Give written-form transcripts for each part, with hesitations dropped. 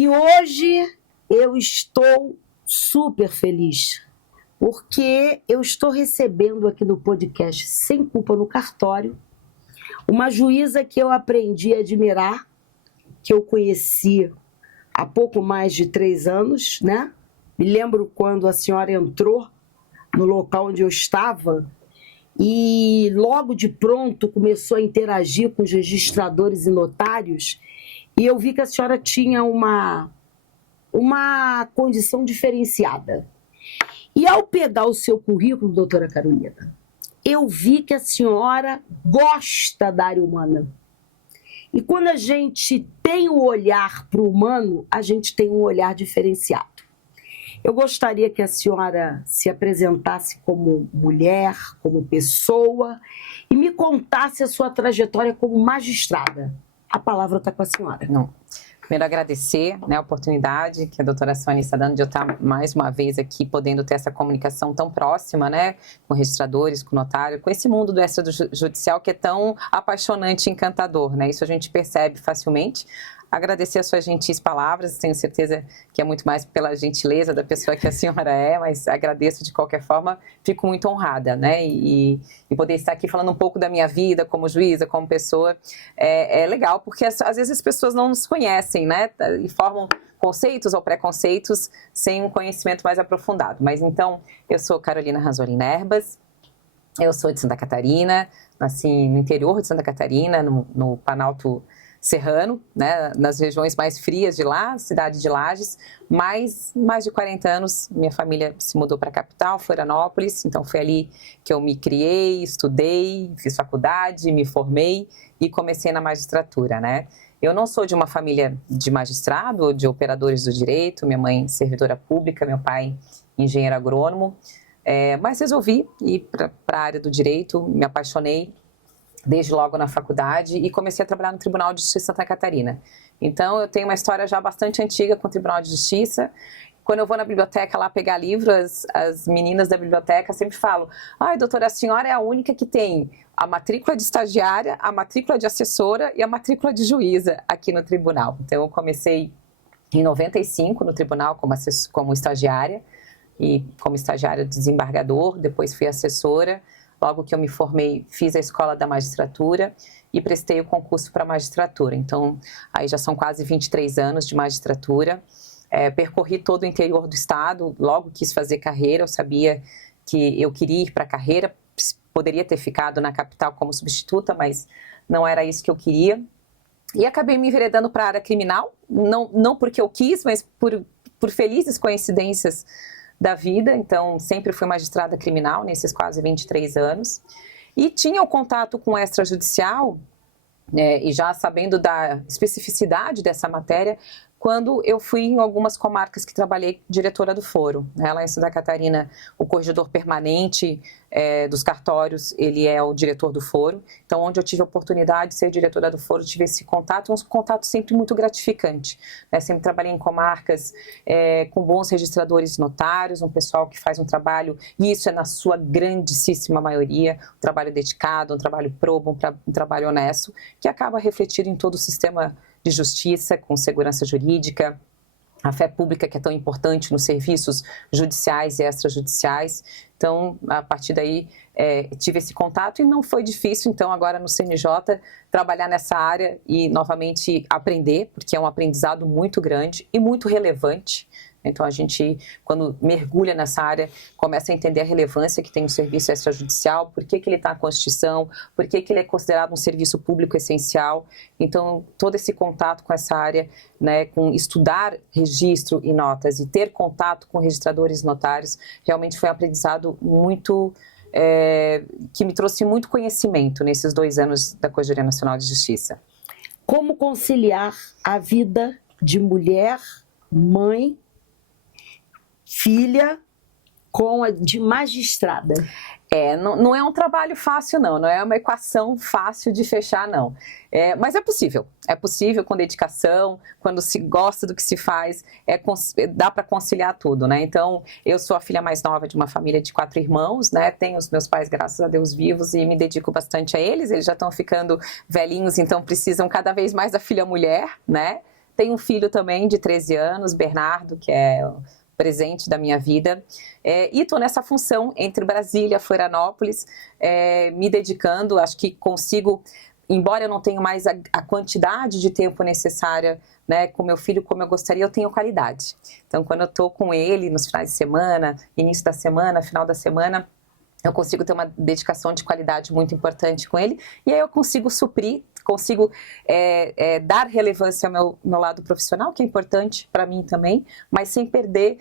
E hoje eu estou super feliz, porque eu estou recebendo aqui no podcast Sem Culpa no Cartório uma juíza que eu aprendi a admirar, que eu conheci há pouco mais de 3 anos, né? Me lembro quando a senhora entrou no local onde eu estava e logo de pronto começou a interagir com os registradores e notários, e eu vi que a senhora tinha uma condição diferenciada. E ao pegar o seu currículo, doutora Carolina, eu vi que a senhora gosta da área humana. E quando a gente tem o olhar para o humano, a gente tem um olhar diferenciado. Eu gostaria que a senhora se apresentasse como mulher, como pessoa, e me contasse a sua trajetória como magistrada. A palavra está com a senhora. Não. Primeiro, agradecer, né, a oportunidade que a doutora Sônia está dando de eu estar mais uma vez aqui, podendo ter essa comunicação tão próxima, né, com registradores, com notário, com esse mundo do extrajudicial que é tão apaixonante e encantador, né, isso a gente percebe facilmente. Agradecer as suas gentis palavras, tenho certeza que é muito mais pela gentileza da pessoa que a senhora é, mas agradeço de qualquer forma, fico muito honrada, né, e poder estar aqui falando um pouco da minha vida como juíza, como pessoa, é legal, porque às vezes as pessoas não nos conhecem, né, e formam conceitos ou preconceitos sem um conhecimento mais aprofundado. Mas então, eu sou Carolina Ranzolin Nerbas, eu sou de Santa Catarina, nasci no interior de Santa Catarina, no Planalto Serrano, né, nas regiões mais frias de lá, cidade de Lages, mas mais de 40 anos minha família se mudou para a capital, Florianópolis, então foi ali que eu me criei, estudei, fiz faculdade, me formei e comecei na magistratura, né. Eu não sou de uma família de magistrado ou de operadores do direito, minha mãe servidora pública, meu pai engenheiro agrônomo, mas resolvi ir para a área do direito, me apaixonei desde logo na faculdade e comecei a trabalhar no Tribunal de Justiça de Santa Catarina. Então eu tenho uma história já bastante antiga com o Tribunal de Justiça. Quando eu vou na biblioteca lá pegar livros, as meninas da biblioteca sempre falam: ai, doutora, a senhora é a única que tem a matrícula de estagiária, a matrícula de assessora e a matrícula de juíza aqui no tribunal. Então eu comecei em 95 no tribunal como estagiária e como estagiária de desembargador, depois fui assessora. Logo que eu me formei, fiz a escola da magistratura e prestei o concurso para magistratura. Então, aí já são quase 23 anos de magistratura. Percorri todo o interior do estado, logo quis fazer carreira, eu sabia que eu queria ir para a carreira, poderia ter ficado na capital como substituta, mas não era isso que eu queria. E acabei me enveredando para a área criminal, não porque eu quis, mas por felizes coincidências da vida. Então sempre fui magistrada criminal nesses quase 23 anos e tinha o contato com o extrajudicial, e já sabendo da especificidade dessa matéria, quando eu fui em algumas comarcas que trabalhei diretora do foro. Lá em Santa Catarina, o corregedor permanente dos cartórios, ele é o diretor do foro. Então, onde eu tive a oportunidade de ser diretora do foro, tive esse contato, um contato sempre muito gratificante. Sempre trabalhei em comarcas com bons registradores notários, um pessoal que faz um trabalho, e isso é na sua grandíssima maioria, um trabalho dedicado, um trabalho probo, um trabalho honesto, que acaba refletindo em todo o sistema de justiça, com segurança jurídica, a fé pública que é tão importante nos serviços judiciais e extrajudiciais. Então, a partir daí, tive esse contato e não foi difícil, então, agora no CNJ, trabalhar nessa área e, novamente, aprender, porque é um aprendizado muito grande e muito relevante. Então, a gente, quando mergulha nessa área, começa a entender a relevância que tem o serviço extrajudicial, por que ele está na Constituição, por que ele é considerado um serviço público essencial. Então, todo esse contato com essa área, né, com estudar registro e notas e ter contato com registradores e notários, realmente foi um aprendizado muito, que me trouxe muito conhecimento nesses 2 anos da Corregedoria Nacional de Justiça. Como conciliar a vida de mulher, mãe, filha com a de magistrada? Não é um trabalho fácil, não é uma equação fácil de fechar, não. Mas é possível com dedicação, quando se gosta do que se faz, dá para conciliar tudo, né? Então, eu sou a filha mais nova de uma família de 4 irmãos, né? Tenho os meus pais, graças a Deus, vivos e me dedico bastante a eles já estão ficando velhinhos, então precisam cada vez mais da filha mulher, né? Tenho um filho também de 13 anos, Bernardo, que é o presente da minha vida. E estou nessa função entre Brasília e Florianópolis, me dedicando, acho que consigo, embora eu não tenha mais a quantidade de tempo necessária, né, com meu filho como eu gostaria, eu tenho qualidade. Então, quando eu estou com ele nos finais de semana, início da semana, final da semana, eu consigo ter uma dedicação de qualidade muito importante com ele, e aí eu consigo suprir, consigo dar relevância ao meu lado profissional, que é importante para mim também, mas sem perder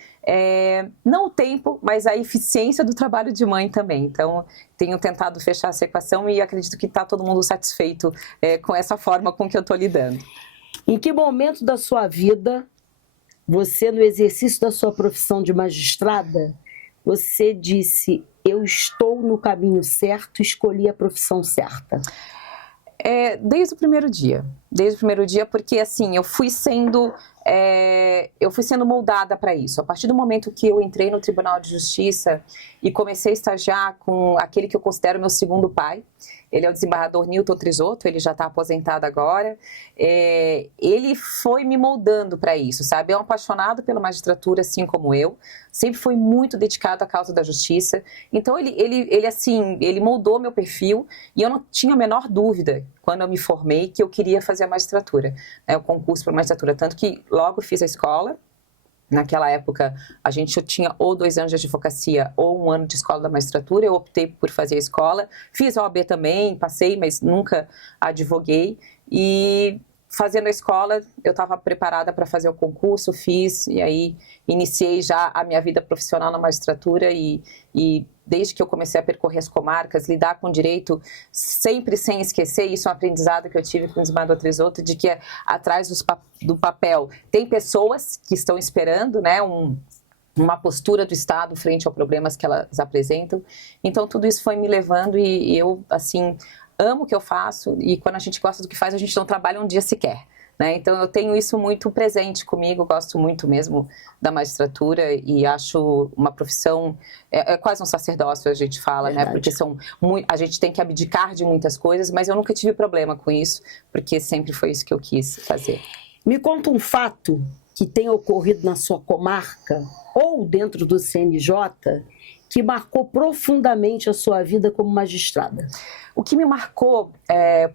não o tempo, mas a eficiência do trabalho de mãe também. Então, tenho tentado fechar essa equação e acredito que está todo mundo satisfeito com essa forma com que eu estou lidando. Em que momento da sua vida, você, no exercício da sua profissão de magistrada, você disse: eu estou no caminho certo, escolhi a profissão certa? Desde o primeiro dia, porque assim, eu fui sendo moldada para isso. A partir do momento que eu entrei no Tribunal de Justiça e comecei a estagiar com aquele que eu considero meu segundo pai, ele é o desembargador Newton Trisotto, ele já está aposentado agora, ele foi me moldando para isso, sabe? É um apaixonado pela magistratura, assim como eu, sempre foi muito dedicado à causa da justiça, então ele moldou meu perfil e eu não tinha a menor dúvida, quando eu me formei, que eu queria fazer a magistratura, né, o concurso para a magistratura, tanto que logo fiz a escola. Naquela época, a gente tinha ou 2 anos de advocacia ou 1 ano de escola da magistratura. Eu optei por fazer a escola. Fiz a OAB também, passei, mas nunca advoguei. E fazendo a escola, eu estava preparada para fazer o concurso, fiz, e aí iniciei já a minha vida profissional na magistratura e desde que eu comecei a percorrer as comarcas, lidar com direito, sempre sem esquecer, isso é um aprendizado que eu tive com o desembargador Trisotto, de que atrás do papel tem pessoas que estão esperando, né, uma postura do Estado frente aos problemas que elas apresentam. Então, tudo isso foi me levando e eu, assim, amo o que eu faço, e quando a gente gosta do que faz, a gente não trabalha um dia sequer. Né? Então, eu tenho isso muito presente comigo, gosto muito mesmo da magistratura e acho uma profissão, é quase um sacerdócio, a gente fala, né? Porque a gente tem que abdicar de muitas coisas, mas eu nunca tive problema com isso, porque sempre foi isso que eu quis fazer. Me conta um fato que tenha ocorrido na sua comarca ou dentro do CNJ que marcou profundamente a sua vida como magistrada. O que me marcou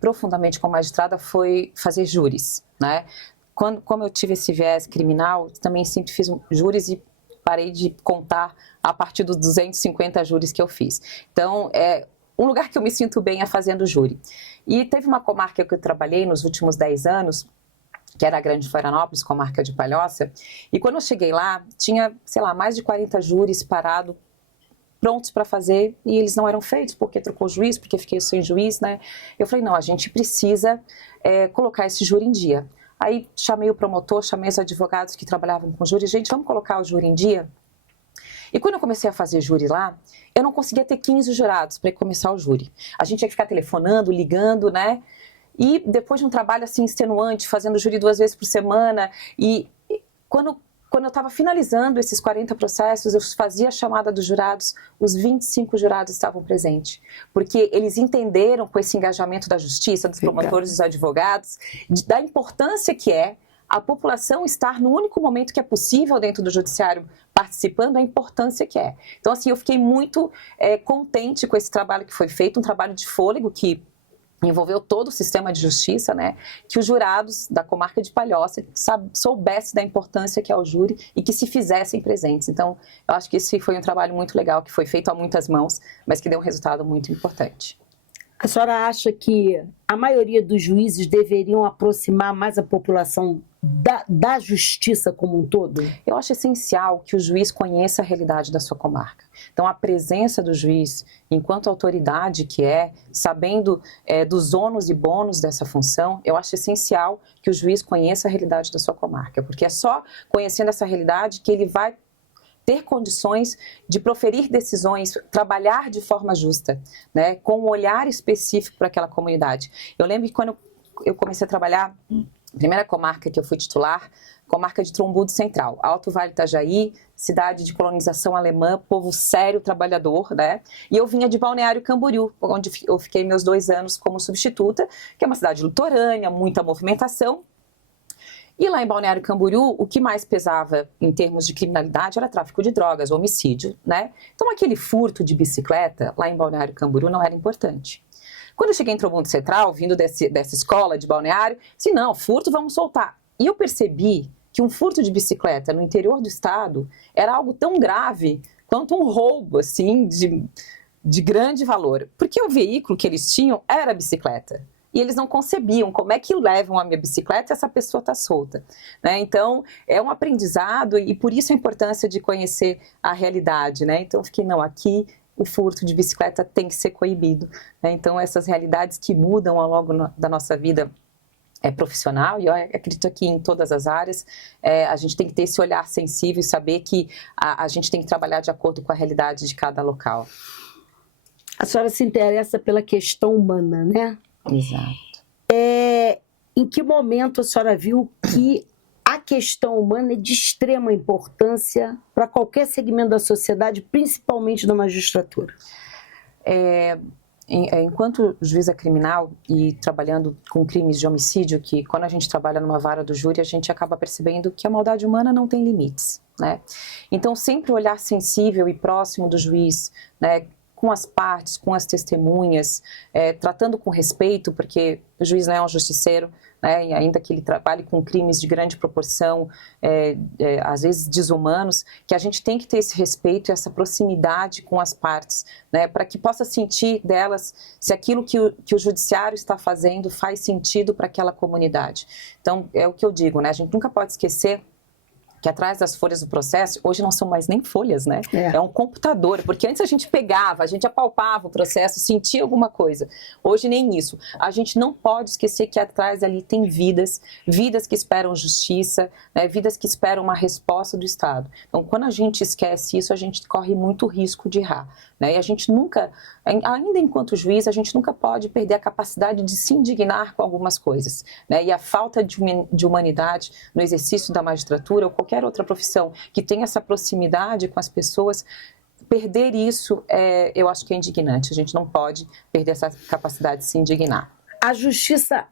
profundamente como magistrada foi fazer júris, né? Como eu tive esse viés criminal, também sempre fiz júris e parei de contar a partir dos 250 júris que eu fiz. Então, um lugar que eu me sinto bem é fazendo júri. E teve uma comarca que eu trabalhei nos últimos 10 anos, que era a Grande Florianópolis, comarca de Palhoça, e quando eu cheguei lá, tinha, sei lá, mais de 40 júris parados, prontos para fazer, e eles não eram feitos porque trocou o juiz, porque fiquei sem juiz, né? Eu falei, não, a gente precisa colocar esse júri em dia. Aí chamei o promotor, chamei os advogados que trabalhavam com júri, gente, vamos colocar o júri em dia? E quando eu comecei a fazer júri lá, eu não conseguia ter 15 jurados para começar o júri. A gente tinha que ficar telefonando, ligando, né? E depois de um trabalho assim extenuante, fazendo júri 2 vezes por semana, e quando eu estava finalizando esses 40 processos, eu fazia a chamada dos jurados, os 25 jurados estavam presentes. Porque eles entenderam com esse engajamento da justiça, dos promotores, dos advogados, da importância que é a população estar no único momento que é possível dentro do judiciário participando, a importância que é. Então, assim, eu fiquei muito contente com esse trabalho que foi feito, um trabalho de fôlego que envolveu todo o sistema de justiça, né, que os jurados da comarca de Palhoça soubessem da importância que é o júri e que se fizessem presentes. Então, eu acho que esse foi um trabalho muito legal, que foi feito a muitas mãos, mas que deu um resultado muito importante. A senhora acha que a maioria dos juízes deveriam aproximar mais a população da justiça como um todo? Eu acho essencial que o juiz conheça a realidade da sua comarca. Então, a presença do juiz, enquanto autoridade que sabendo dos ônus e bônus dessa função, eu acho essencial que o juiz conheça a realidade da sua comarca, porque é só conhecendo essa realidade que ele vai ter condições de proferir decisões, trabalhar de forma justa, né, com um olhar específico para aquela comunidade. Eu lembro que quando eu comecei a trabalhar, a primeira comarca que eu fui titular, comarca de Trombudo Central, Alto Vale Itajaí, cidade de colonização alemã, povo sério, trabalhador, né? E eu vinha de Balneário Camboriú, onde eu fiquei meus 2 anos como substituta, que é uma cidade litorânea, muita movimentação. E lá em Balneário Camboriú, o que mais pesava em termos de criminalidade era tráfico de drogas, homicídio, né? Então aquele furto de bicicleta lá em Balneário Camboriú não era importante. Quando eu cheguei em Trombundo Central, vindo dessa escola de Balneário, disse, não, furto vamos soltar. E eu percebi que um furto de bicicleta no interior do estado era algo tão grave quanto um roubo, assim, de grande valor. Porque o veículo que eles tinham era a bicicleta. E eles não concebiam como é que levam a minha bicicleta e essa pessoa está solta. Né? Então, é um aprendizado e por isso a importância de conhecer a realidade. Né? Então, eu fiquei, não, aqui o furto de bicicleta tem que ser coibido. Né? Então, essas realidades que mudam ao longo da nossa vida profissional, e eu acredito que em todas as áreas, a gente tem que ter esse olhar sensível e saber que a gente tem que trabalhar de acordo com a realidade de cada local. A senhora se interessa pela questão humana, né? Exato. Em que momento a senhora viu que a questão humana é de extrema importância para qualquer segmento da sociedade, principalmente da magistratura? Enquanto juíza criminal e trabalhando com crimes de homicídio, que quando a gente trabalha numa vara do júri, a gente acaba percebendo que a maldade humana não tem limites, né? Então, sempre o olhar sensível e próximo do juiz, né? Com as partes, com as testemunhas, tratando com respeito, porque o juiz não é um justiceiro, né, e ainda que ele trabalhe com crimes de grande proporção, às vezes desumanos, que a gente tem que ter esse respeito e essa proximidade com as partes, né, para que possa sentir delas se aquilo que o judiciário está fazendo faz sentido para aquela comunidade. Então, é o que eu digo, né, a gente nunca pode esquecer que atrás das folhas do processo, hoje não são mais nem folhas, né? É um computador, porque antes a gente pegava, a gente apalpava o processo, sentia alguma coisa. Hoje nem isso. A gente não pode esquecer que atrás ali tem vidas que esperam justiça, né? Vidas que esperam uma resposta do Estado. Então, quando a gente esquece isso, a gente corre muito risco de errar, né? E a gente nunca, ainda enquanto juiz, a gente nunca pode perder a capacidade de se indignar com algumas coisas, né? E a falta de humanidade no exercício da magistratura ou qualquer outra profissão que tem essa proximidade com as pessoas, perder isso, eu acho que é indignante. A gente não pode perder essa capacidade de se indignar. A justiça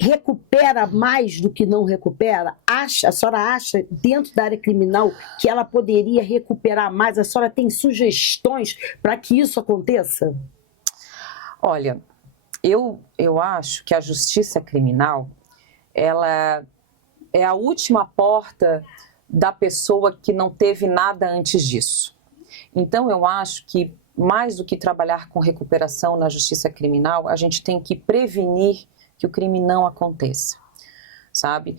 recupera mais do que não recupera? A senhora acha, dentro da área criminal, que ela poderia recuperar mais? A senhora tem sugestões para que isso aconteça? Olha, eu acho que a justiça criminal, ela é a última porta da pessoa que não teve nada antes disso. Então, eu acho que, mais do que trabalhar com recuperação na justiça criminal, a gente tem que prevenir que o crime não aconteça, sabe?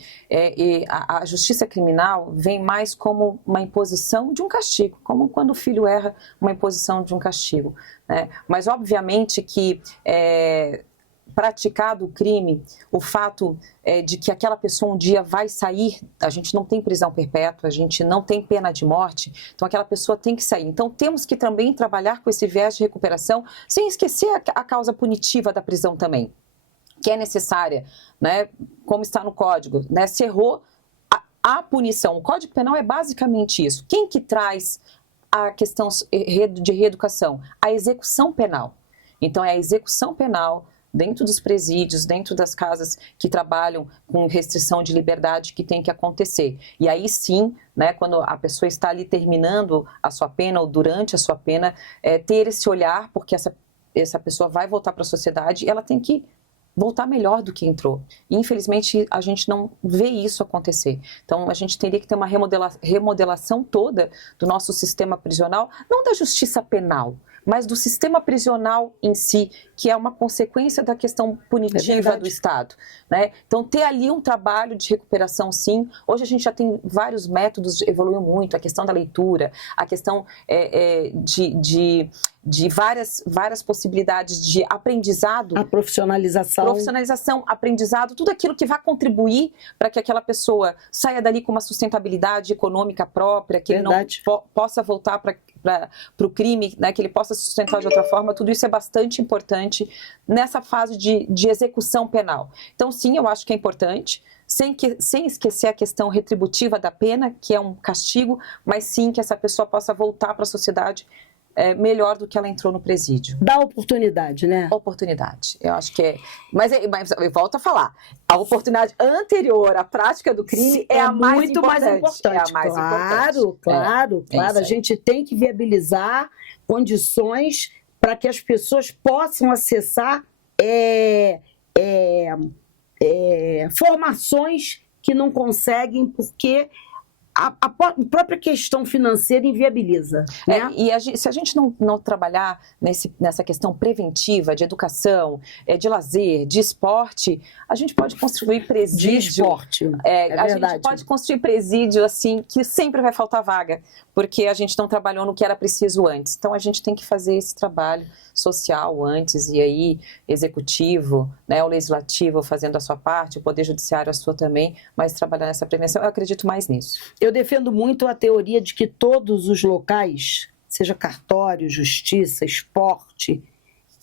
A justiça criminal vem mais como uma imposição de um castigo, como quando o filho erra, uma imposição de um castigo, né? Mas, obviamente, que praticado o crime, o fato de que aquela pessoa um dia vai sair, a gente não tem prisão perpétua, a gente não tem pena de morte, então aquela pessoa tem que sair. Então temos que também trabalhar com esse viés de recuperação, sem esquecer a causa punitiva da prisão também, que é necessária, né, como está no Código, né, se errou, a punição. O Código Penal é basicamente isso. Quem que traz a questão de reeducação? A execução penal. Então é a execução penal dentro dos presídios, dentro das casas que trabalham com restrição de liberdade que tem que acontecer. E aí sim, né, quando a pessoa está ali terminando a sua pena ou durante a sua pena, ter esse olhar, porque essa pessoa vai voltar para a sociedade e ela tem que voltar melhor do que entrou. E, infelizmente, a gente não vê isso acontecer. Então, a gente teria que ter uma remodelação toda do nosso sistema prisional, não da justiça penal, mas do sistema prisional em si, que é uma consequência da questão punitiva do Estado, né? Então, ter ali um trabalho de recuperação, sim. Hoje a gente já tem vários métodos, evoluiu muito, a questão da leitura, a questão de várias possibilidades de aprendizado. A profissionalização. Profissionalização, aprendizado, tudo aquilo que vai contribuir para que aquela pessoa saia dali com uma sustentabilidade econômica própria, que ele não possa voltar para o crime, né, que ele possa se sustentar de outra forma. Tudo isso é bastante importante nessa fase de execução penal. Então, sim, eu acho que é importante, sem esquecer a questão retributiva da pena, que é um castigo, mas sim que essa pessoa possa voltar para a sociedade melhor do que ela entrou no presídio. Dá oportunidade, né? Oportunidade. Eu acho que é... Mas eu volto a falar. A oportunidade anterior à prática do crime é a muito mais importante. É a mais claro, importante. Claro. A gente tem que viabilizar condições para que as pessoas possam acessar formações que não conseguem, porque a própria questão financeira inviabiliza. Né? Se a gente não trabalhar nessa questão preventiva de educação, de lazer, de esporte, a gente pode construir presídio. De esporte. A gente pode construir presídio assim, que sempre vai faltar vaga, porque a gente não trabalhou no que era preciso antes. Então a gente tem que fazer esse trabalho social antes, e aí executivo, né, o legislativo fazendo a sua parte, o poder judiciário a sua também, mas trabalhar nessa prevenção, eu acredito mais nisso. Eu defendo muito a teoria de que todos os locais, seja cartório, justiça, esporte,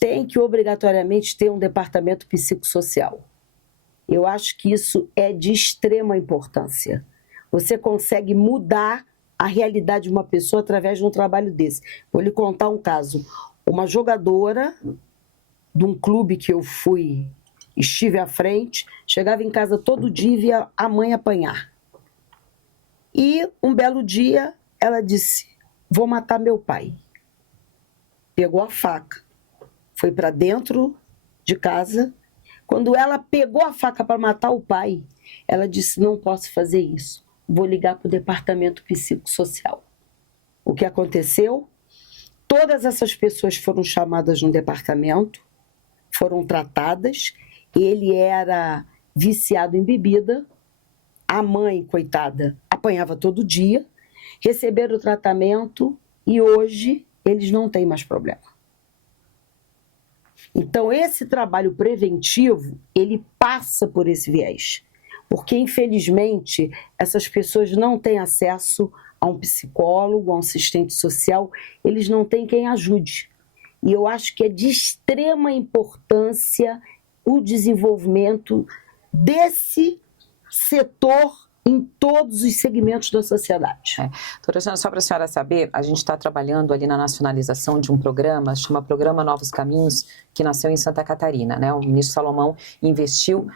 tem que obrigatoriamente ter um departamento psicossocial. Eu acho que isso é de extrema importância. Você consegue mudar a realidade de uma pessoa através de um trabalho desse. Vou lhe contar um caso. Uma jogadora de um clube que eu estive à frente, chegava em casa todo dia e via a mãe apanhar. E um belo dia ela disse: vou matar meu pai. Pegou a faca, foi para dentro de casa. Quando ela pegou a faca para matar o pai, ela disse: não posso fazer isso, vou ligar para o departamento psicossocial. O que aconteceu? Todas essas pessoas foram chamadas no departamento, foram tratadas. Ele era viciado em bebida, a mãe, coitada, apanhava todo dia, receberam o tratamento e hoje eles não têm mais problema. Então, esse trabalho preventivo, ele passa por esse viés, porque, infelizmente, essas pessoas não têm acesso a um psicólogo, a um assistente social, eles não têm quem ajude. E eu acho que é de extrema importância o desenvolvimento desse setor em todos os segmentos da sociedade. Doutora, só para a senhora saber, a gente está trabalhando ali na nacionalização de um programa, chama Programa Novos Caminhos, que nasceu em Santa Catarina, né? O ministro Salomão investiu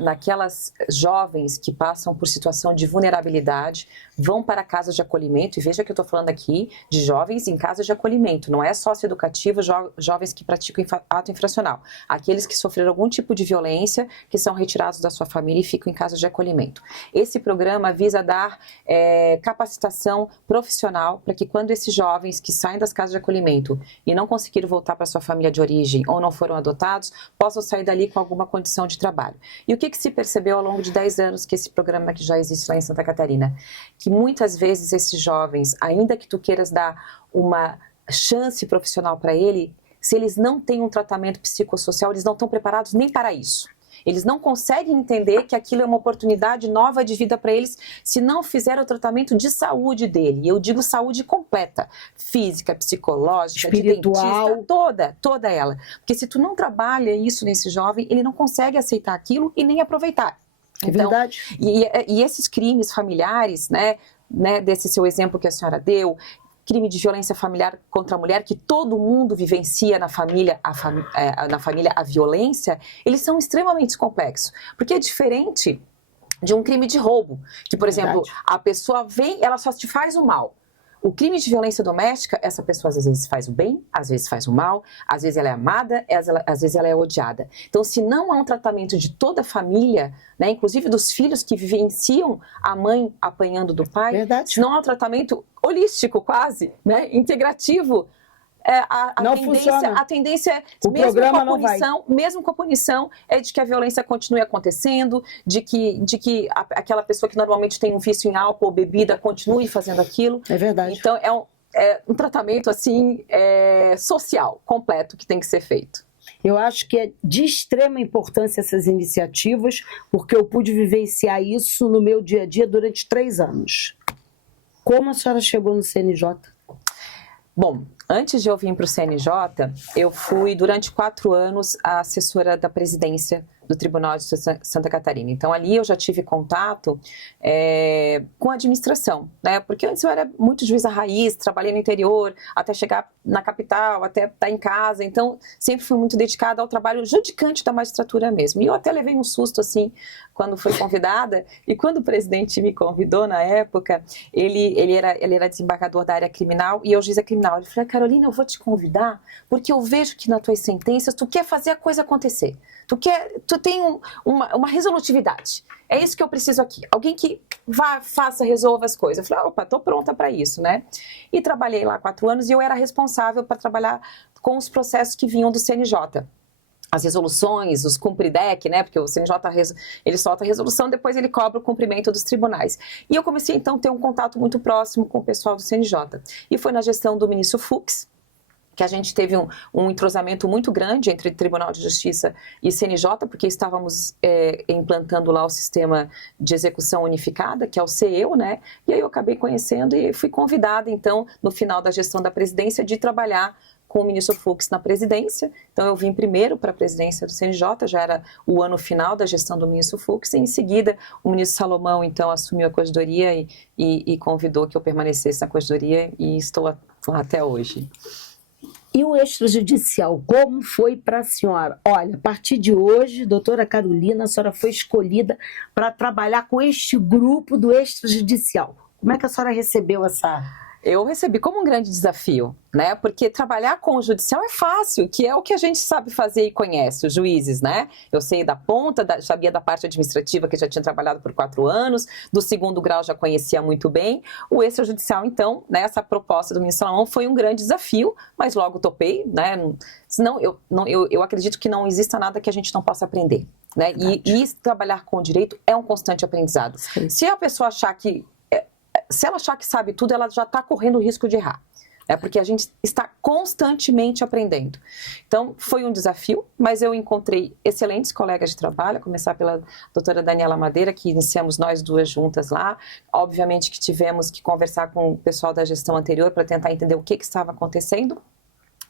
naquelas jovens que passam por situação de vulnerabilidade, vão para casas de acolhimento, e veja que eu estou falando aqui de jovens em casas de acolhimento, não é socioeducativo, jovens que praticam ato infracional, aqueles que sofreram algum tipo de violência, que são retirados da sua família e ficam em casas de acolhimento. Esse programa visa dar capacitação profissional para que quando esses jovens que saem das casas de acolhimento e não conseguiram voltar para sua família de origem ou não foram adotados, possam sair dali com alguma condição de trabalho. E o que se percebeu ao longo de 10 anos que esse programa que já existe lá em Santa Catarina? Que muitas vezes esses jovens, ainda que tu queiras dar uma chance profissional para ele, se eles não têm um tratamento psicossocial, eles não estão preparados nem para isso. Eles não conseguem entender que aquilo é uma oportunidade nova de vida para eles se não fizer o tratamento de saúde dele. E eu digo saúde completa, física, psicológica, espiritual, de dentista, toda ela. Porque se tu não trabalha isso nesse jovem, ele não consegue aceitar aquilo e nem aproveitar. É então, verdade. E esses crimes familiares, né, desse seu exemplo que a senhora deu, crime de violência familiar contra a mulher, que todo mundo vivencia na família, a violência, eles são extremamente complexos. Porque é diferente de um crime de roubo, que, por exemplo, a pessoa vem, ela só te faz o mal. O crime de violência doméstica, essa pessoa às vezes faz o bem, às vezes faz o mal, às vezes ela é amada, às vezes ela é odiada. Então, se não há um tratamento de toda a família, né, inclusive dos filhos que vivenciam a mãe apanhando do pai, se não há um tratamento holístico quase, né, integrativo, a tendência mesmo com a punição, é de que a violência continue acontecendo, de que aquela pessoa que normalmente tem um vício em álcool ou bebida continue fazendo aquilo. É verdade. Então, é um tratamento assim, social, completo, que tem que ser feito. Eu acho que é de extrema importância essas iniciativas, porque eu pude vivenciar isso no meu dia a dia durante 3 anos. Como a senhora chegou no CNJ? Bom, antes de eu vir para o CNJ, eu fui durante 4 anos a assessora da presidência do Tribunal de Santa Catarina. Então, ali eu já tive contato com a administração, né? Porque antes eu era muito juíza raiz, trabalhei no interior, até chegar na capital, até estar em casa. Então, sempre fui muito dedicada ao trabalho judicante da magistratura mesmo. E eu até levei um susto, assim, quando fui convidada. E quando o presidente me convidou, na época, ele era desembargador da área criminal e eu juíza criminal. Ele falou: Carolina, eu vou te convidar porque eu vejo que nas tuas sentenças tu quer fazer a coisa acontecer. Tu tem uma resolutividade. É isso que eu preciso aqui. Alguém que vá, faça, resolva as coisas. Eu falei: opa, tô pronta para isso, né? E trabalhei lá 4 anos e eu era responsável para trabalhar com os processos que vinham do CNJ. As resoluções, os cumpridec, né? Porque o CNJ ele solta a resolução, depois ele cobra o cumprimento dos tribunais. E eu comecei então a ter um contato muito próximo com o pessoal do CNJ. E foi na gestão do ministro Fux que a gente teve um entrosamento muito grande entre Tribunal de Justiça e CNJ, porque estávamos implantando lá o sistema de execução unificada, que é o CEU, né? E aí eu acabei conhecendo e fui convidada, então, no final da gestão da presidência, de trabalhar com o ministro Fux na presidência. Então, eu vim primeiro para a presidência do CNJ, já era o ano final da gestão do ministro Fux, e em seguida o ministro Salomão, então, assumiu a corregedoria e convidou que eu permanecesse na corregedoria e estou lá até hoje. E o extrajudicial, como foi para a senhora? Olha, a partir de hoje, doutora Carolina, a senhora foi escolhida para trabalhar com este grupo do extrajudicial. Como é que a senhora recebeu essa... Eu recebi como um grande desafio, né? Porque trabalhar com o judicial é fácil, que é o que a gente sabe fazer e conhece, os juízes, né? Eu sei da ponta, sabia da parte administrativa, que já tinha trabalhado por 4 anos, do segundo grau já conhecia muito bem. O extrajudicial, então, né, essa proposta do ministro Salomão foi um grande desafio, mas logo topei, né? Senão, eu acredito que não exista nada que a gente não possa aprender, né? E trabalhar com o direito é um constante aprendizado. Sim. Se a pessoa achar que se ela achar que sabe tudo, ela já está correndo o risco de errar. Porque a gente está constantemente aprendendo. Então, foi um desafio, mas eu encontrei excelentes colegas de trabalho, a começar pela doutora Daniela Madeira, que iniciamos nós 2 juntas lá. Obviamente que tivemos que conversar com o pessoal da gestão anterior para tentar entender o que estava acontecendo.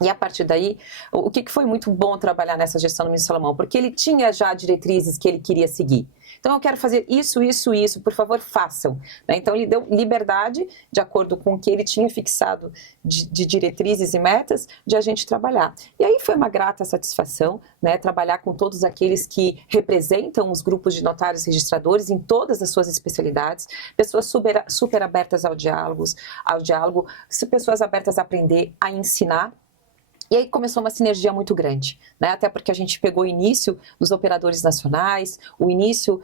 E a partir daí, o que foi muito bom trabalhar nessa gestão do ministro Salomão? Porque ele tinha já diretrizes que ele queria seguir. Então, eu quero fazer isso, por favor, façam. Então, ele deu liberdade, de acordo com o que ele tinha fixado de diretrizes e metas, de a gente trabalhar. E aí foi uma grata satisfação, né, trabalhar com todos aqueles que representam os grupos de notários registradores em todas as suas especialidades, pessoas super abertas ao diálogo, pessoas abertas a aprender, a ensinar. E aí começou uma sinergia muito grande, né? Até porque a gente pegou o início dos operadores nacionais, o início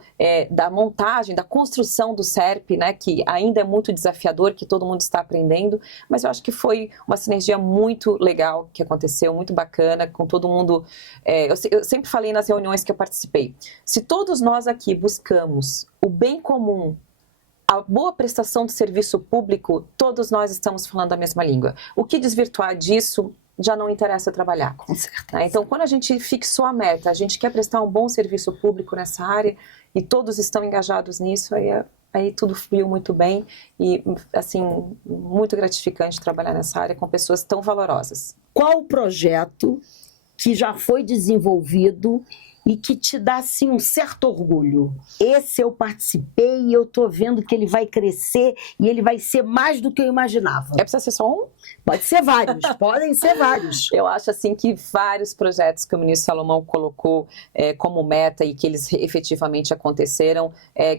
da montagem, da construção do SERP, né? Que ainda é muito desafiador, que todo mundo está aprendendo, mas eu acho que foi uma sinergia muito legal que aconteceu, muito bacana, com todo mundo. Eu sempre falei nas reuniões que eu participei, se todos nós aqui buscamos o bem comum, a boa prestação de serviço público, todos nós estamos falando a mesma língua. O que desvirtuar disso já não interessa trabalhar. Com certeza. Então, quando a gente fixou a meta, a gente quer prestar um bom serviço público nessa área e todos estão engajados nisso, aí tudo fluiu muito bem e, assim, muito gratificante trabalhar nessa área com pessoas tão valorosas. Qual o projeto que já foi desenvolvido e que te dá, assim, um certo orgulho? Esse eu participei e eu tô vendo que ele vai crescer e ele vai ser mais do que eu imaginava. Precisa ser só um? Pode ser vários, podem ser vários. Eu acho, assim, que vários projetos que o ministro Salomão colocou como meta e que eles efetivamente aconteceram,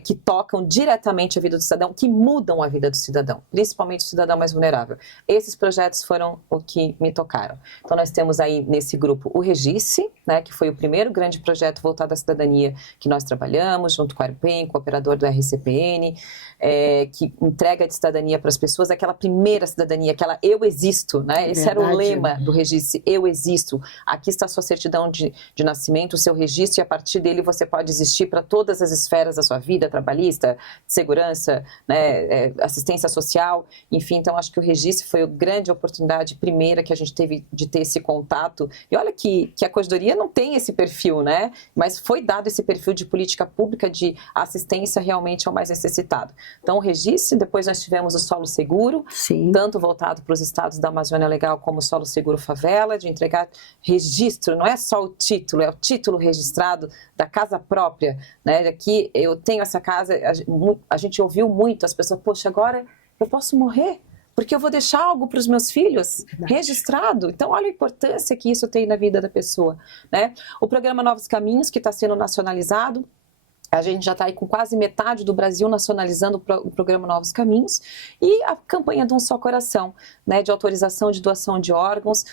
que tocam diretamente a vida do cidadão, que mudam a vida do cidadão, principalmente o cidadão mais vulnerável. Esses projetos foram o que me tocaram. Então, nós temos aí nesse grupo o Regice, né, que foi o primeiro grande projeto voltado à cidadania que nós trabalhamos, junto com a ARPEN, com o operador do RCPN, que entrega de cidadania para as pessoas, aquela primeira cidadania, aquela eu existo, né? Esse era o lema do Registro, eu existo. Aqui está a sua certidão de nascimento, o seu registro, e a partir dele você pode existir para todas as esferas da sua vida, trabalhista, segurança, né, assistência social, enfim. Então, acho que o Registro foi a grande oportunidade primeira que a gente teve de ter esse contato. E olha que a corregedoria não tem esse perfil, né? né? Mas foi dado esse perfil de política pública de assistência realmente ao mais necessitado. Então, o registro, depois nós tivemos o solo seguro, Sim. tanto voltado para os estados da Amazônia Legal como o solo seguro favela, de entregar registro, não é só o título, é o título registrado da casa própria, né? Aqui eu tenho essa casa, a gente ouviu muito as pessoas, poxa, agora eu posso morrer, porque eu vou deixar algo para os meus filhos registrado. Então, olha a importância que isso tem na vida da pessoa, né? O programa Novos Caminhos, que está sendo nacionalizado, a gente já está aí com quase metade do Brasil nacionalizando o programa Novos Caminhos, e a campanha de Um Só Coração, né, de autorização de doação de órgãos.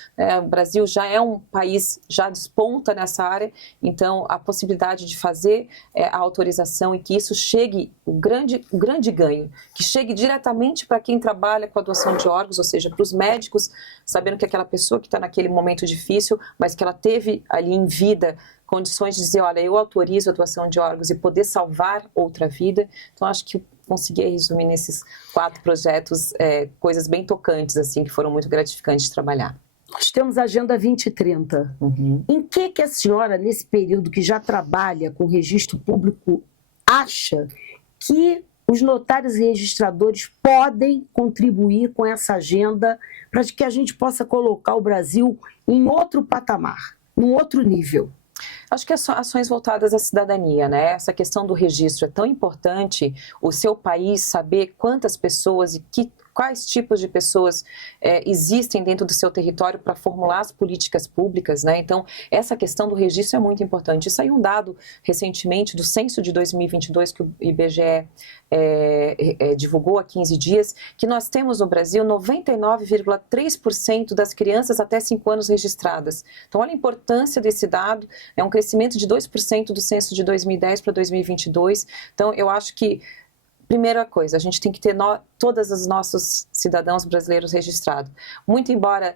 O Brasil já é um país, já desponta nessa área, então a possibilidade de fazer a autorização e que isso chegue, o grande ganho, que chegue diretamente para quem trabalha com a doação de órgãos, ou seja, para os médicos, sabendo que aquela pessoa que está naquele momento difícil, mas que ela teve ali em vida condições de dizer, olha, eu autorizo a doação de órgãos e poder salvar outra vida. Então, acho que eu consegui resumir nesses 4 projetos coisas bem tocantes, assim, que foram muito gratificantes de trabalhar. Nós temos a Agenda 2030. Em que a senhora, nesse período que já trabalha com registro público, acha que os notários e registradores podem contribuir com essa agenda para que a gente possa colocar o Brasil em outro patamar, num outro nível? Acho que ações voltadas à cidadania, né? Essa questão do registro é tão importante, o seu país saber quantas pessoas e quais tipos de pessoas existem dentro do seu território para formular as políticas públicas, né? Então, essa questão do registro é muito importante. Saiu um dado recentemente do censo de 2022 que o IBGE divulgou há 15 dias, que nós temos no Brasil 99,3% das crianças até 5 anos registradas. Então, olha a importância desse dado, é um crescimento de 2% do censo de 2010 para 2022. Então, eu acho que primeira coisa, a gente tem que ter todos os nossos cidadãos brasileiros registrados. Muito embora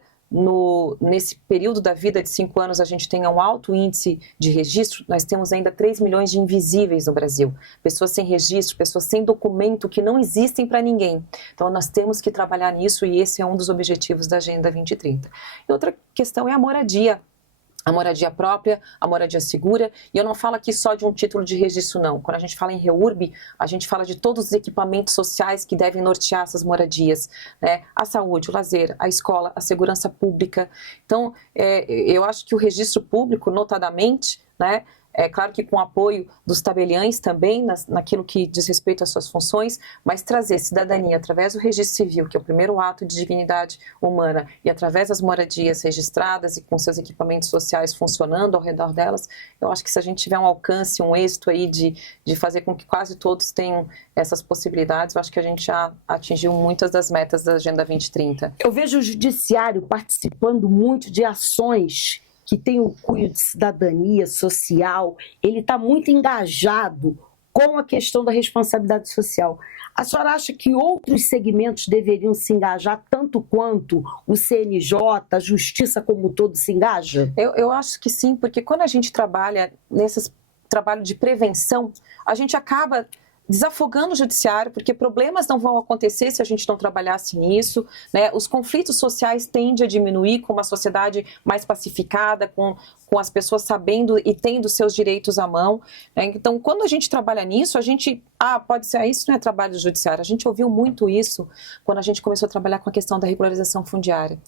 nesse período da vida de 5 anos a gente tenha um alto índice de registro, nós temos ainda 3 milhões de invisíveis no Brasil. Pessoas sem registro, pessoas sem documento que não existem para ninguém. Então nós temos que trabalhar nisso e esse é um dos objetivos da Agenda 2030. E outra questão é a moradia. A moradia própria, a moradia segura, e eu não falo aqui só de um título de registro, não. Quando a gente fala em REURB, a gente fala de todos os equipamentos sociais que devem nortear essas moradias, né? A saúde, o lazer, a escola, a segurança pública. Então, eu acho que o registro público, notadamente, né? É claro que com o apoio dos tabeliães também, naquilo que diz respeito às suas funções, mas trazer cidadania através do registro civil, que é o primeiro ato de dignidade humana, e através das moradias registradas e com seus equipamentos sociais funcionando ao redor delas, eu acho que se a gente tiver um alcance, um êxito aí de fazer com que quase todos tenham essas possibilidades, eu acho que a gente já atingiu muitas das metas da Agenda 2030. Eu vejo o judiciário participando muito de ações que tem o cunho de cidadania social, ele está muito engajado com a questão da responsabilidade social. A senhora acha que outros segmentos deveriam se engajar tanto quanto o CNJ, a Justiça como um todo se engaja? Eu acho que sim, porque quando a gente trabalha nesse trabalho de prevenção, a gente acaba desafogando o judiciário, porque problemas não vão acontecer se a gente não trabalhasse nisso, né? Os conflitos sociais tendem a diminuir com uma sociedade mais pacificada, com as pessoas sabendo e tendo seus direitos à mão, né? Então, quando a gente trabalha nisso, a gente, pode ser, isso não é trabalho do judiciário. A gente ouviu muito isso quando a gente começou a trabalhar com a questão da regularização fundiária.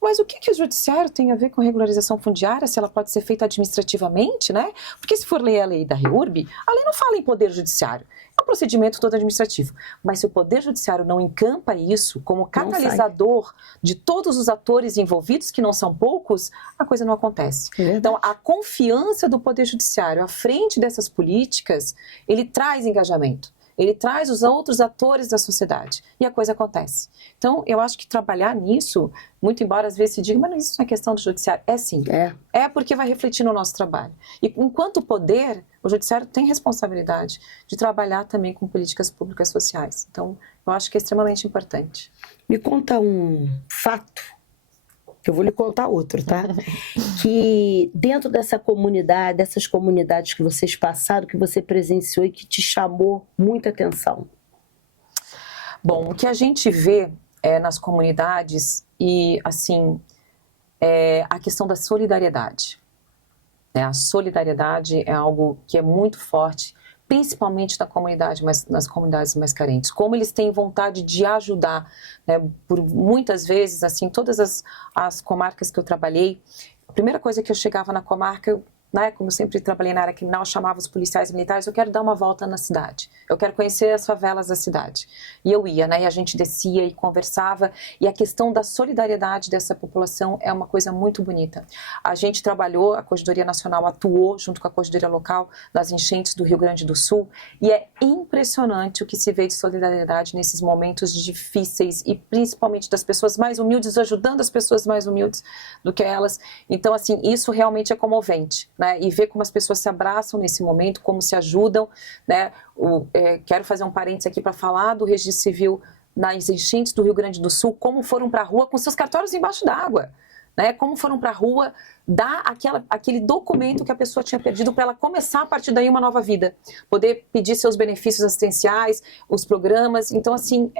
Mas o que o judiciário tem a ver com regularização fundiária, se ela pode ser feita administrativamente, né? Porque se for ler a lei da REURB, a lei não fala em poder judiciário, é um procedimento todo administrativo. Mas se o poder judiciário não encampa isso como catalisador de todos os atores envolvidos, que não são poucos, a coisa não acontece. Então, a confiança do poder judiciário à frente dessas políticas, ele traz engajamento. Ele traz os outros atores da sociedade e a coisa acontece. Então, eu acho que trabalhar nisso, muito embora às vezes se diga, mas isso não é questão do judiciário. É sim. É porque vai refletir no nosso trabalho. E enquanto poder, o judiciário tem responsabilidade de trabalhar também com políticas públicas sociais. Então, eu acho que é extremamente importante. Me conta um fato. Eu vou lhe contar outro, tá? Que dentro dessa comunidade, dessas comunidades que vocês passaram, que você presenciou e que te chamou muita atenção. Bom, o que a gente vê nas comunidades e, assim, a questão da solidariedade. né? A solidariedade é algo que é muito forte, principalmente na comunidade, nas comunidades mais carentes. Como eles têm vontade de ajudar, né? Por muitas vezes, assim, todas as comarcas que eu trabalhei, a primeira coisa que eu chegava na comarca, né, como eu sempre trabalhei na área criminal, chamava os policiais militares, eu quero dar uma volta na cidade, eu quero conhecer as favelas da cidade. E eu ia, né, e a gente descia e conversava, e a questão da solidariedade dessa população é uma coisa muito bonita. A gente trabalhou, a Corregedoria Nacional atuou junto com a Corregedoria Local nas enchentes do Rio Grande do Sul, e é impressionante o que se vê de solidariedade nesses momentos difíceis, e principalmente das pessoas mais humildes, ajudando as pessoas mais humildes do que elas. Então, assim, isso realmente é comovente, né? E ver como as pessoas se abraçam nesse momento, como se ajudam, né? Quero fazer um parênteses aqui para falar do registro civil nas enchentes do Rio Grande do Sul, como foram para a rua com seus cartórios embaixo d'água, né? Como foram para a rua dar aquele documento que a pessoa tinha perdido para ela começar a partir daí uma nova vida, poder pedir seus benefícios assistenciais, os programas. Então, assim,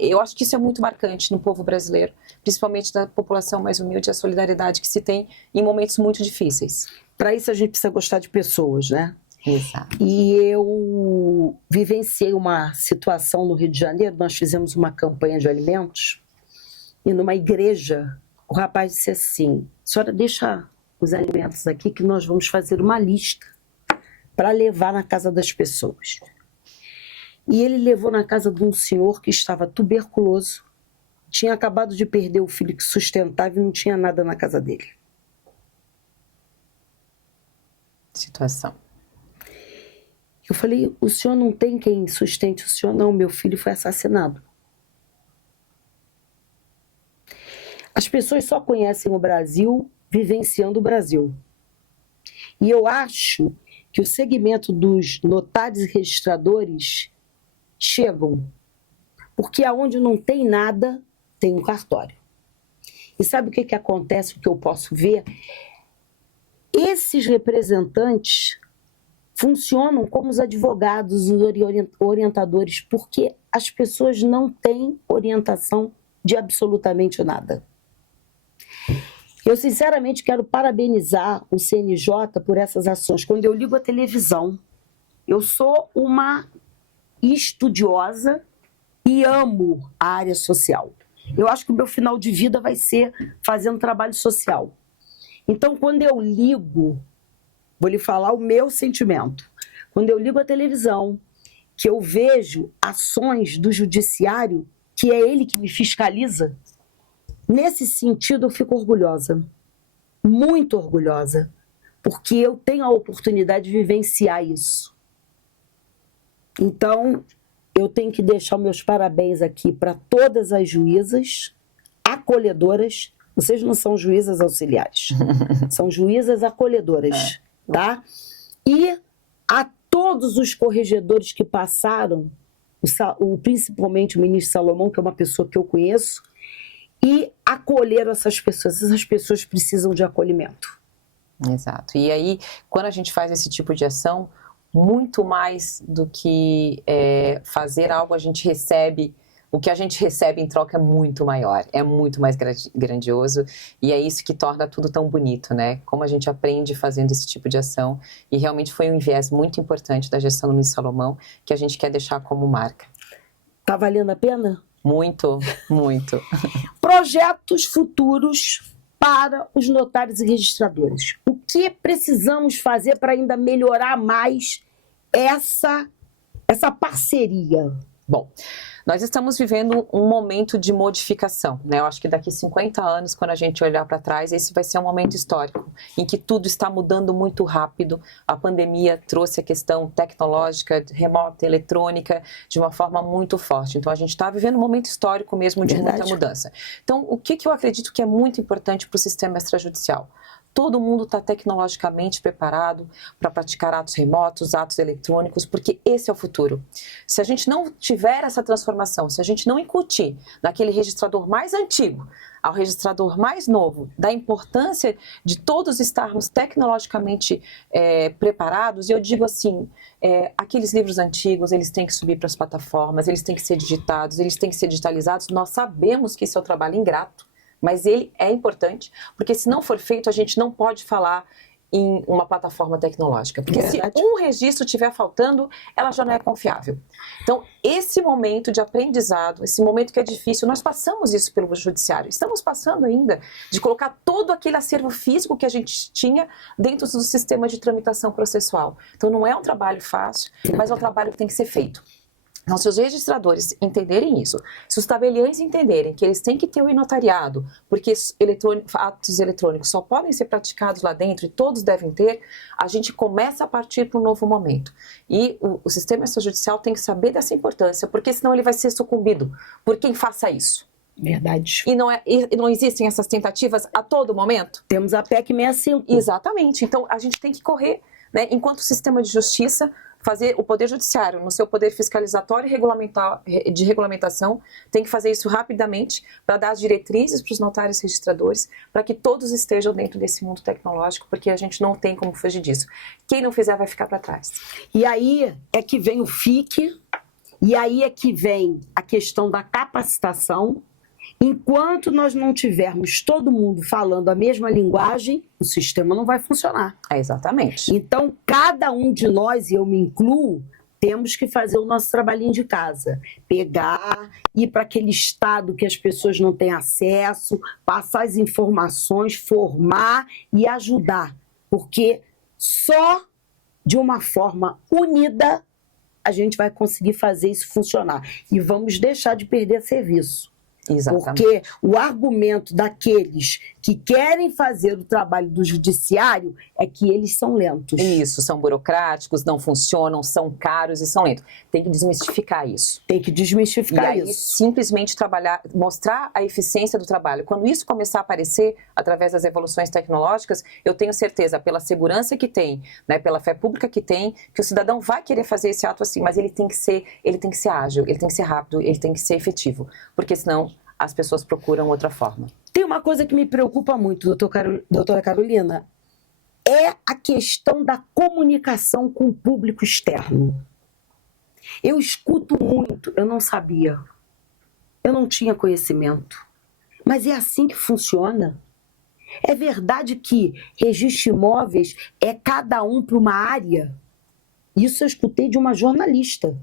eu acho que isso é muito marcante no povo brasileiro, principalmente da população mais humilde, a solidariedade que se tem em momentos muito difíceis. Para isso a gente precisa gostar de pessoas, né? Exato. E eu vivenciei uma situação no Rio de Janeiro, nós fizemos uma campanha de alimentos, e numa igreja, o rapaz disse assim: senhora, deixa os alimentos aqui que nós vamos fazer uma lista para levar na casa das pessoas. E ele levou na casa de um senhor que estava tuberculoso, tinha acabado de perder o filho que sustentava e não tinha nada na casa dele. Situação. Eu falei: o senhor não tem quem sustente o senhor? Não, meu filho foi assassinado. As pessoas só conhecem o Brasil vivenciando o Brasil. E eu acho que o segmento dos notários e registradores chegam, porque aonde não tem nada, tem um cartório. E sabe o que acontece, o que eu posso ver? Esses representantes funcionam como os advogados, os orientadores, porque as pessoas não têm orientação de absolutamente nada. Eu, sinceramente, quero parabenizar o CNJ por essas ações. Quando eu ligo a televisão, eu sou uma estudiosa e amo a área social. Eu acho que o meu final de vida vai ser fazendo trabalho social. Então, quando eu ligo, vou lhe falar o meu sentimento. Quando eu ligo a televisão, que eu vejo ações do judiciário, que é ele que me fiscaliza, nesse sentido eu fico orgulhosa, muito orgulhosa, porque eu tenho a oportunidade de vivenciar isso. Então, eu tenho que deixar meus parabéns aqui para todas as juízas acolhedoras. Vocês não são juízas auxiliares, são juízas acolhedoras, tá? E a todos os corregedores que passaram, principalmente o ministro Salomão, que é uma pessoa que eu conheço, e acolheram essas pessoas. Essas pessoas precisam de acolhimento. Exato. E aí, quando a gente faz esse tipo de ação, muito mais do que fazer algo, a gente recebe. O que a gente recebe em troca é muito maior, é muito mais grandioso, e é isso que torna tudo tão bonito, né? Como a gente aprende fazendo esse tipo de ação, e realmente foi um viés muito importante da gestão do ministro Salomão, que a gente quer deixar como marca. Tá valendo a pena? Muito, muito. Projetos futuros para os notários e registradores. O que precisamos fazer para ainda melhorar mais essa parceria? Bom, nós estamos vivendo um momento de modificação, né? Eu acho que daqui 50 anos, quando a gente olhar para trás, esse vai ser um momento histórico, em que tudo está mudando muito rápido. A pandemia trouxe a questão tecnológica, remota, eletrônica, de uma forma muito forte. Então, a gente está vivendo um momento histórico mesmo de muita mudança. Então, o que eu acredito que é muito importante para o sistema extrajudicial? Todo mundo está tecnologicamente preparado para praticar atos remotos, atos eletrônicos, porque esse é o futuro. Se a gente não tiver essa transformação, se a gente não incutir naquele registrador mais antigo ao registrador mais novo, da importância de todos estarmos tecnologicamente preparados, e eu digo assim, aqueles livros antigos, eles têm que subir para as plataformas, eles têm que ser digitados, eles têm que ser digitalizados. Nós sabemos que esse é um trabalho ingrato, mas ele é importante, porque se não for feito, a gente não pode falar em uma plataforma tecnológica. Porque se um registro estiver faltando, ela já não é confiável. Então, esse momento de aprendizado, esse momento que é difícil, nós passamos isso pelo judiciário. Estamos passando ainda de colocar todo aquele acervo físico que a gente tinha dentro do sistema de tramitação processual. Então, não é um trabalho fácil, mas é um trabalho que tem que ser feito. Então, se os registradores entenderem isso, se os tabeliães entenderem que eles têm que ter o notariado, porque atos eletrônicos só podem ser praticados lá dentro e todos devem ter, a gente começa a partir para um novo momento. E o sistema extrajudicial tem que saber dessa importância, porque senão ele vai ser sucumbido por quem faça isso. Verdade. E não existem essas tentativas a todo momento? Temos a PEC 65. Exatamente. Então, a gente tem que correr, né, enquanto sistema de justiça, fazer o Poder Judiciário, no seu poder fiscalizatório e de regulamentação, tem que fazer isso rapidamente para dar as diretrizes para os notários registradores, para que todos estejam dentro desse mundo tecnológico, porque a gente não tem como fugir disso. Quem não fizer vai ficar para trás. E aí é que vem o FIC, e aí é que vem a questão da capacitação. Enquanto nós não tivermos todo mundo falando a mesma linguagem, o sistema não vai funcionar. Exatamente. Então, cada um de nós, e eu me incluo, temos que fazer o nosso trabalhinho de casa. Pegar, ir para aquele estado que as pessoas não têm acesso, passar as informações, formar e ajudar. Porque só de uma forma unida a gente vai conseguir fazer isso funcionar. E vamos deixar de perder serviço. Exatamente. Porque o argumento daqueles que querem fazer o trabalho do judiciário é que eles são lentos. Isso, são burocráticos, não funcionam, são caros e são lentos. Tem que desmistificar isso. Tem que desmistificar isso. E aí, isso. simplesmente trabalhar, mostrar a eficiência do trabalho. Quando isso começar a aparecer, através das evoluções tecnológicas, eu tenho certeza, pela segurança que tem, né, pela fé pública que tem, que o cidadão vai querer fazer esse ato assim, mas ele tem que ser ágil, ele tem que ser rápido, ele tem que ser efetivo. Porque senão as pessoas procuram outra forma. Tem uma coisa que me preocupa muito, doutora Carolina, é a questão da comunicação com o público externo. Eu escuto muito, eu não sabia, eu não tinha conhecimento, mas é assim que funciona. É verdade que registro de imóveis é cada um para uma área? Isso eu escutei de uma jornalista.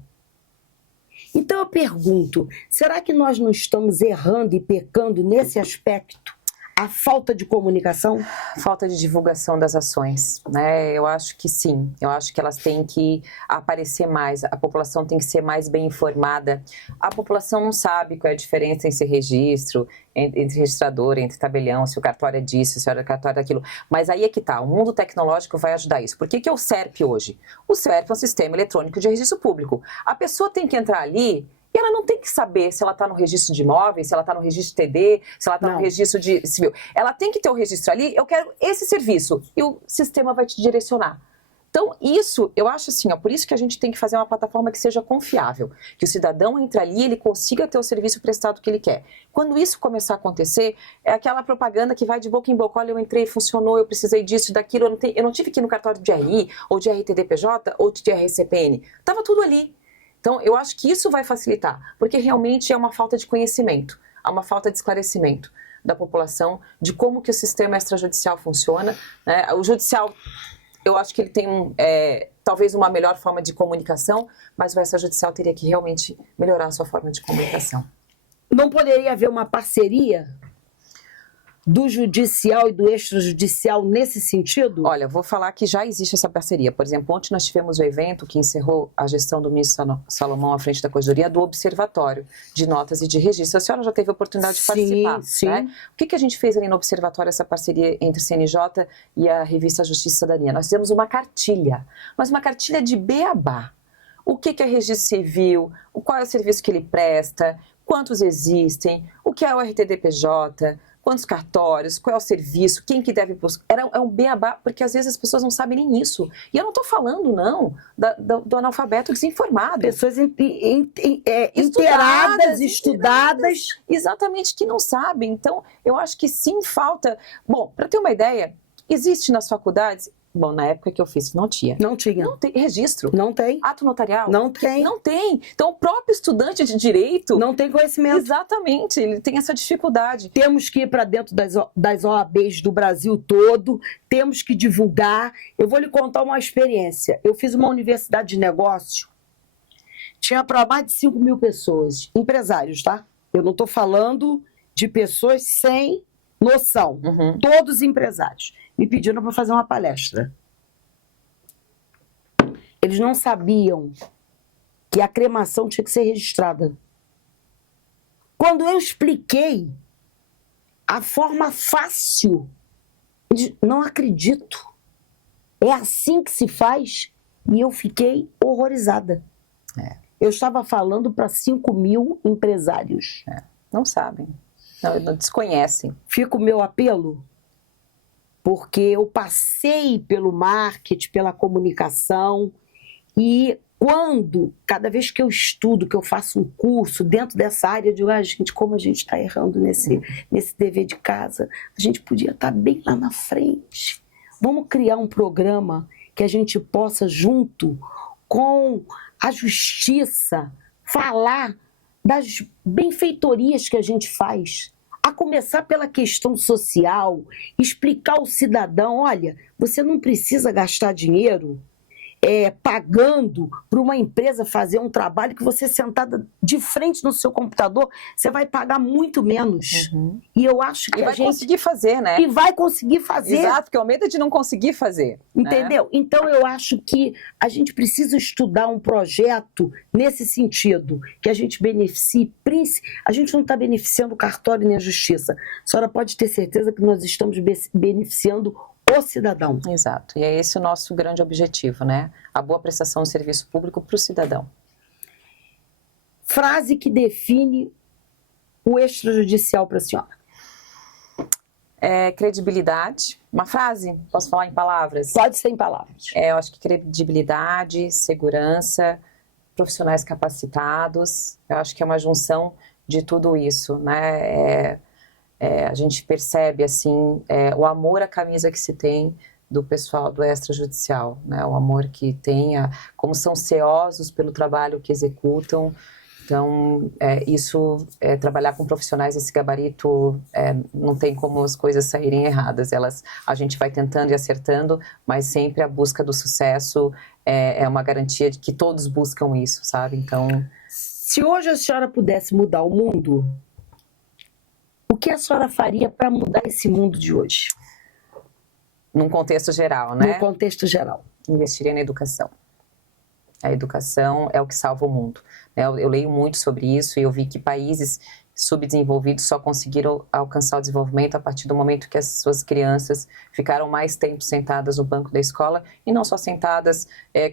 Então eu pergunto, será que nós não estamos errando e pecando nesse aspecto? A falta de comunicação? Falta de divulgação das ações, né? Eu acho que sim, eu acho que elas têm que aparecer mais, a população tem que ser mais bem informada. A população não sabe qual é a diferença entre registro, entre registrador, entre tabelião, se o cartório é disso, se o cartório é daquilo. Mas aí é que tá, o mundo tecnológico vai ajudar isso. Por que é o SERP hoje? O SERP é um sistema eletrônico de registro público. A pessoa tem que entrar ali e ela não tem que saber se ela está no registro de imóveis, se ela está no registro de TD, se ela está no registro de civil. Ela tem que ter o registro ali, eu quero esse serviço. E o sistema vai te direcionar. Então, isso, eu acho assim, ó, por isso que a gente tem que fazer uma plataforma que seja confiável. Que o cidadão entre ali e ele consiga ter o serviço prestado que ele quer. Quando isso começar a acontecer, é aquela propaganda que vai de boca em boca. Olha, eu entrei, funcionou, eu precisei disso, daquilo. Eu não tive que ir no cartório de RI, ou de RTDPJ, ou de RCPN. Estava tudo ali. Então, eu acho que isso vai facilitar, porque realmente é uma falta de conhecimento, há uma falta de esclarecimento da população de como que o sistema extrajudicial funciona, né? O judicial, eu acho que ele tem talvez uma melhor forma de comunicação, mas o extrajudicial teria que realmente melhorar a sua forma de comunicação. Não poderia haver uma parceria do judicial e do extrajudicial nesse sentido? Olha, vou falar que já existe essa parceria. Por exemplo, ontem nós tivemos o evento que encerrou a gestão do ministro Salomão à frente da Corregedoria do Observatório de Notas e de Registro. A senhora já teve a oportunidade de participar, sim. Né? O que a gente fez ali no Observatório, essa parceria entre o CNJ e a revista Justiça e Cidadania? Nós fizemos uma cartilha, mas uma cartilha de beabá. O que é registro civil, qual é o serviço que ele presta, quantos existem, o que é o RTDPJ, quantos cartórios, qual é o serviço, quem que deve buscar. É um beabá, porque às vezes as pessoas não sabem nem isso. E eu não estou falando, não, do analfabeto desinformado. Pessoas inteiradas, estudadas. Exatamente, que não sabem. Então, eu acho que sim falta... Bom, para ter uma ideia, existe nas faculdades Bom, na época que eu fiz, não tinha. Não tinha. Não tem registro. Não tem. Ato notarial. Não tem. Não tem. Então, o próprio estudante de direito... Não tem conhecimento. Exatamente, ele tem essa dificuldade. Temos que ir para dentro das OABs do Brasil todo, temos que divulgar. Eu vou lhe contar uma experiência. Eu fiz uma universidade de negócio, tinha para mais de 5 mil pessoas, empresários, tá? Eu não estou falando de pessoas sem noção, todos empresários. Me pediram para fazer uma palestra. Eles não sabiam que a cremação tinha que ser registrada. Quando eu expliquei a forma fácil, eles, não acredito. É assim que se faz? E eu fiquei horrorizada. Eu estava falando para 5 mil empresários. Não sabem, não desconhecem. Fica o meu apelo, porque eu passei pelo marketing, pela comunicação, e cada vez que eu estudo, que eu faço um curso dentro dessa área, eu digo, gente, como a gente está errando nesse dever de casa, a gente podia estar bem lá na frente. Vamos criar um programa que a gente possa, junto com a justiça, falar das benfeitorias que a gente faz, a começar pela questão social, explicar ao cidadão, olha, você não precisa gastar dinheiro pagando para uma empresa fazer um trabalho que você sentada de frente no seu computador, você vai pagar muito menos. E eu acho que a gente... conseguir fazer, né? E vai conseguir fazer. Exato, porque é o medo de não conseguir fazer. Entendeu? Né? Então eu acho que a gente precisa estudar um projeto nesse sentido, que a gente beneficie, a gente não está beneficiando o cartório nem a justiça. A senhora pode ter certeza que nós estamos beneficiando o cidadão. Exato, e é esse o nosso grande objetivo, né? A boa prestação de serviço público para o cidadão. Frase que define o extrajudicial para a senhora. Credibilidade. Uma frase? Posso falar em palavras? Pode ser em palavras. Eu acho que credibilidade, segurança, profissionais capacitados. Eu acho que é uma junção de tudo isso, né? A gente percebe, assim, o amor à camisa que se tem do pessoal do extrajudicial, né? O amor que tem, como são ceosos pelo trabalho que executam. Então, trabalhar com profissionais desse gabarito, não tem como as coisas saírem erradas. A gente vai tentando e acertando, mas sempre a busca do sucesso é uma garantia de que todos buscam isso, sabe? Então... Se hoje a senhora pudesse mudar o mundo, o que a senhora faria para mudar esse mundo de hoje? Num contexto geral, né? No contexto geral. Investiria na educação. A educação é o que salva o mundo. Eu leio muito sobre isso e eu vi que países subdesenvolvidos só conseguiram alcançar o desenvolvimento a partir do momento que as suas crianças ficaram mais tempo sentadas no banco da escola e não só sentadas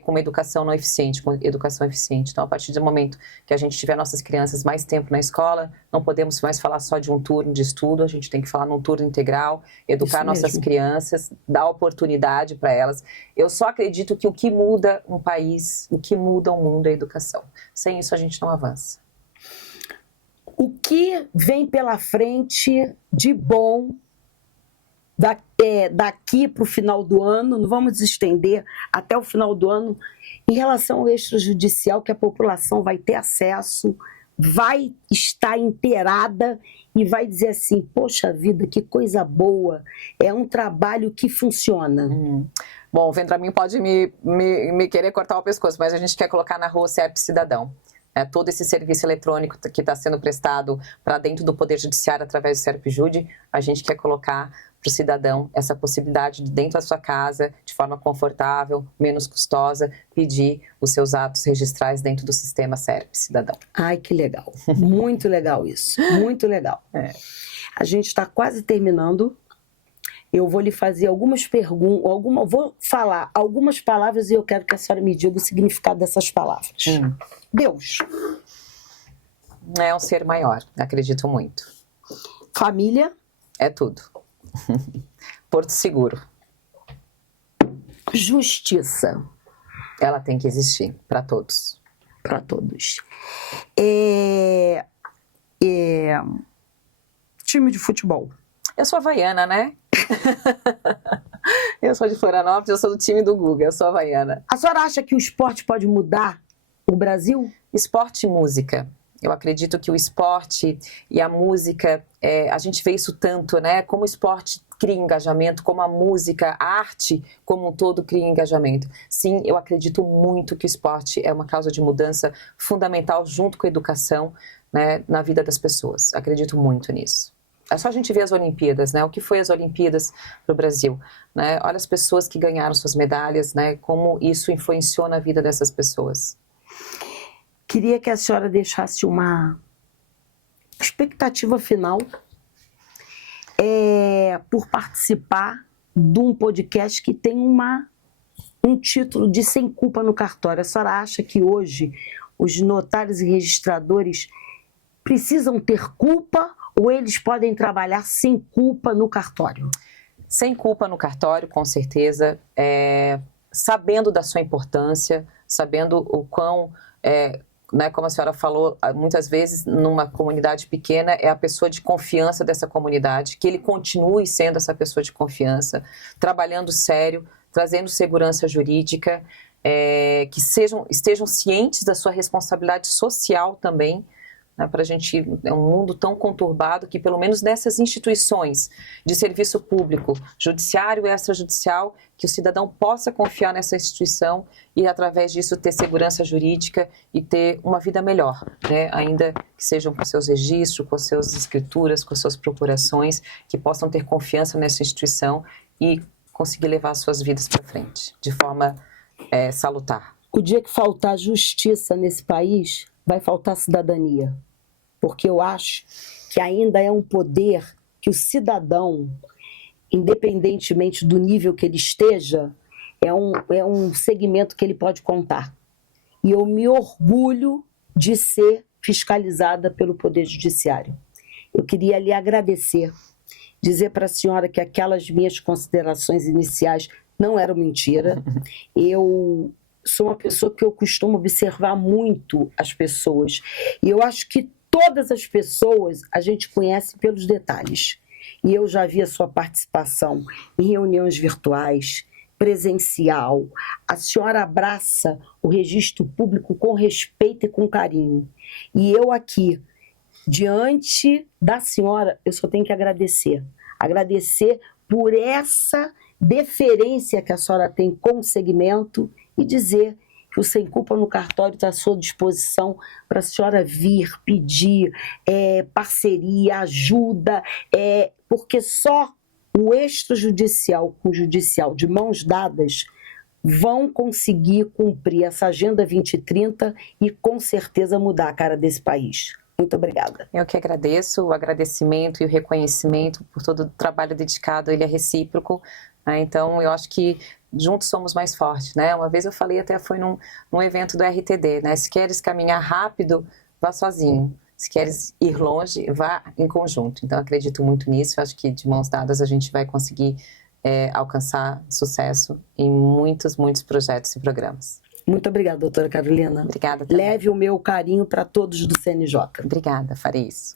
com uma educação não eficiente, com educação eficiente. Então, a partir do momento que a gente tiver nossas crianças mais tempo na escola, não podemos mais falar só de um turno de estudo, a gente tem que falar num turno integral, educar nossas crianças, dar oportunidade para elas. Eu só acredito que o que muda um país, o que muda o mundo é a educação. Sem isso, a gente não avança. O que vem pela frente de bom daqui para o final do ano, não vamos estender até o final do ano, em relação ao extrajudicial, que a população vai ter acesso, vai estar inteirada e vai dizer assim, poxa vida, que coisa boa, é um trabalho que funciona. Bom, o Vendramin pode me querer cortar o pescoço, mas a gente quer colocar na rua o CERP Cidadão. Todo esse serviço eletrônico que está sendo prestado para dentro do Poder Judiciário através do SERP-JUDI, a gente quer colocar para o cidadão essa possibilidade de, dentro da sua casa, de forma confortável, menos custosa, pedir os seus atos registrais dentro do sistema SERP Cidadão. Ai, que legal. Muito legal isso. Muito legal. A gente está quase terminando. Eu vou lhe fazer algumas perguntas, vou falar algumas palavras e eu quero que a senhora me diga o significado dessas palavras. Deus. É um ser maior, acredito muito. Família. É tudo. Porto seguro. Justiça. Ela tem que existir para todos. Para todos. Time de futebol. Eu sou havaiana, né? Eu sou de Florianópolis, eu sou do time do Guga, eu sou havaiana. A senhora acha que o esporte pode mudar o Brasil? Esporte e música. Eu acredito que o esporte e a música, a gente vê isso tanto, né? Como o esporte cria engajamento, como a música, a arte como um todo cria engajamento. Sim, eu acredito muito que o esporte é uma causa de mudança fundamental junto com a educação, né, na vida das pessoas. Acredito muito nisso. É só a gente ver as Olimpíadas, né? O que foi as Olimpíadas para o Brasil, né? Olha as pessoas que ganharam suas medalhas, né? Como isso influenciou na vida dessas pessoas. Queria que a senhora deixasse uma expectativa final por participar de um podcast que tem um título de Sem Culpa no Cartório. A senhora acha que hoje os notários e registradores precisam ter culpa ou eles podem trabalhar sem culpa no cartório? Sem culpa no cartório, com certeza, sabendo da sua importância, sabendo o quão... né, como a senhora falou, muitas vezes numa comunidade pequena é a pessoa de confiança dessa comunidade, que ele continue sendo essa pessoa de confiança, trabalhando sério, trazendo segurança jurídica, que estejam cientes da sua responsabilidade social também, né, para a gente, é um mundo tão conturbado que pelo menos nessas instituições de serviço público, judiciário e extrajudicial, que o cidadão possa confiar nessa instituição e através disso ter segurança jurídica e ter uma vida melhor, né, ainda que sejam com seus registros, com suas escrituras, com suas procurações, que possam ter confiança nessa instituição e conseguir levar suas vidas para frente de forma salutar. O dia que faltar justiça nesse país, vai faltar cidadania, porque eu acho que ainda é um poder que o cidadão, independentemente do nível que ele esteja, é um segmento que ele pode contar. E eu me orgulho de ser fiscalizada pelo Poder Judiciário. Eu queria lhe agradecer, dizer para a senhora que aquelas minhas considerações iniciais não eram mentira. Eu sou uma pessoa que eu costumo observar muito as pessoas. E eu acho que todas as pessoas a gente conhece pelos detalhes. E eu já vi a sua participação em reuniões virtuais, presencial. A senhora abraça o registro público com respeito e com carinho. E eu aqui, diante da senhora, eu só tenho que agradecer. Agradecer por essa deferência que a senhora tem com o segmento e dizer que o Sem Culpa no Cartório está à sua disposição para a senhora vir, pedir parceria, ajuda, porque só o extrajudicial com o judicial de mãos dadas vão conseguir cumprir essa Agenda 2030 e com certeza mudar a cara desse país. Muito obrigada. Eu que agradeço, o agradecimento e o reconhecimento por todo o trabalho dedicado, ele é recíproco, né? Então eu acho que juntos somos mais fortes, né? Uma vez eu falei, até foi num evento do RTD, né? Se queres caminhar rápido, vá sozinho. Se queres ir longe, vá em conjunto. Então, acredito muito nisso. Eu acho que de mãos dadas a gente vai conseguir alcançar sucesso em muitos, muitos projetos e programas. Muito obrigada, doutora Carolina. Obrigada também. Leve o meu carinho para todos do CNJ. Obrigada, farei isso.